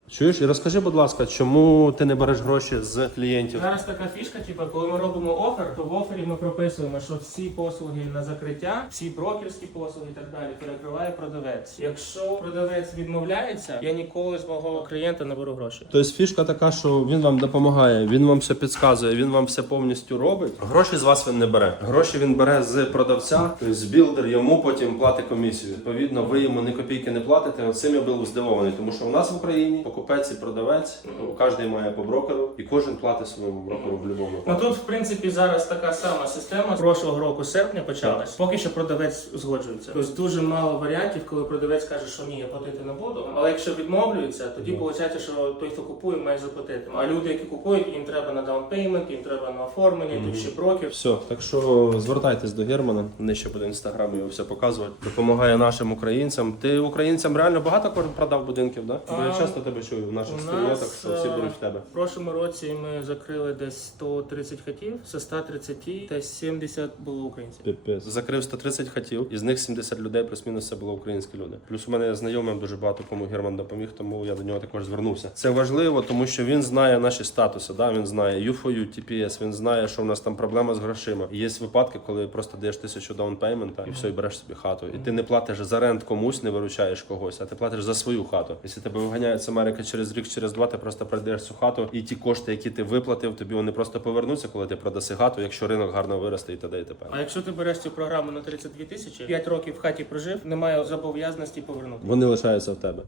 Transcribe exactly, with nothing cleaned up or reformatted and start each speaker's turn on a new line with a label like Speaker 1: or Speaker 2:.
Speaker 1: Чуєш? І розкажи, будь ласка, чому ти не береш гроші з клієнтів?
Speaker 2: Зараз така фішка, типу, коли ми робимо офер, то в офері ми прописуємо, що всі послуги на закриття, всі брокерські послуги і так далі перекриває продавець. Якщо продавець відмовляється, я ніколи з мого клієнта не беру гроші.
Speaker 1: Тобто фішка така, що він вам допомагає, він вам все підказує, він вам все повністю робить. Гроші з вас він не бере. Гроші він бере з продавця, тобто білдер йому потім платить комісію. Відповідно, ви йому ні копійки не платите. Оцим я був здивований, тому що у нас в Україні покупець і продавець, кожен має по брокеру, і кожен платить своєму брокеру в будь-якому.
Speaker 2: Ну тут, в принципі, зараз така сама система. З прошлого року серпня почалась. Поки що продавець згоджується. Тобто дуже мало варіантів, коли продавець каже, що ні, я платити не буду. Але якщо відмовлюється, тоді виходить, що той, хто купує, має заплатити. А люди, які купують, їм треба на даунпеймент, їм треба на оформлення, mm-hmm. ще брокер.
Speaker 1: Все, так що звертайтесь до Германа. Нижче буде інстаграм, його все показувати. Допомагає нашим українцям. Ти українцям реально багато продав будинків, да? Бо я часто тебе чую в наших спільнотах, що всі беруть в тебе.
Speaker 2: В прошлому році ми закрили десь сто тридцять хатів, з сто тридцять десь сімдесят було українців.
Speaker 1: Піпець. Закрив сто тридцять хатів, із них сімдесят людей, плюс-мінус, це було українські люди. Плюс у мене знайомим дуже багато кому Герман допоміг, тому я до нього також звернувся. Це важливо, тому що він знає наші статуси, да? Він знає ю фо ю, ті пі ес, він знає, що у нас там проблема з грошима. І є випадки, коли просто даєш тисячу даунпеймента і все, і береш собі хату. І ти не платиш за рент комусь, не виручаєш когось, а ти платиш за свою хату. Якщо тебе виганяють з Америки через рік, через два, ти просто продаєш цю хату, і ті кошти, які ти виплатив, тобі вони просто повернуться, коли ти продаси хату, якщо ринок гарно виросте і т.д. і т.п.
Speaker 2: А якщо ти береш цю програму на тридцять дві тисячі, п'ять років в хаті прожив, немає зобов'язаності повернути.
Speaker 1: Вони лишаються в тебе.